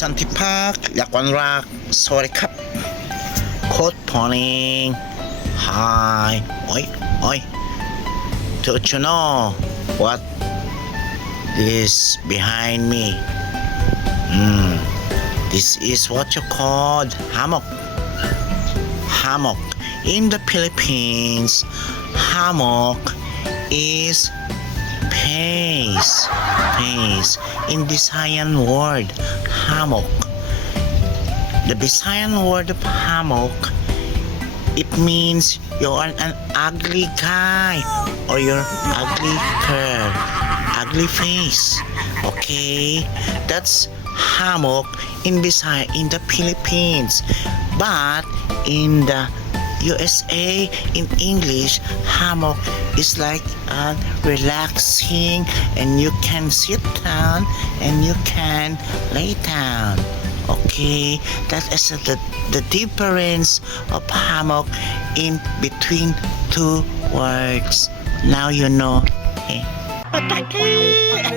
สันติภาคอยากวันรักสวัสดีครับโคดพอนิง Hi oi don't you know what is behind me this is what you call hammock in the Philippines hammock is pace in Visayan word hammock. The Visayan word of hammock, it means you're an ugly guy or you're ugly girl, ugly face. Okay, that's hammock in Visaya in the Philippines, but in the USA in English hammock is like relaxing and you can sit down and you can lay down. Okay, that is the difference of hammock in between two words. Now you know. Okay.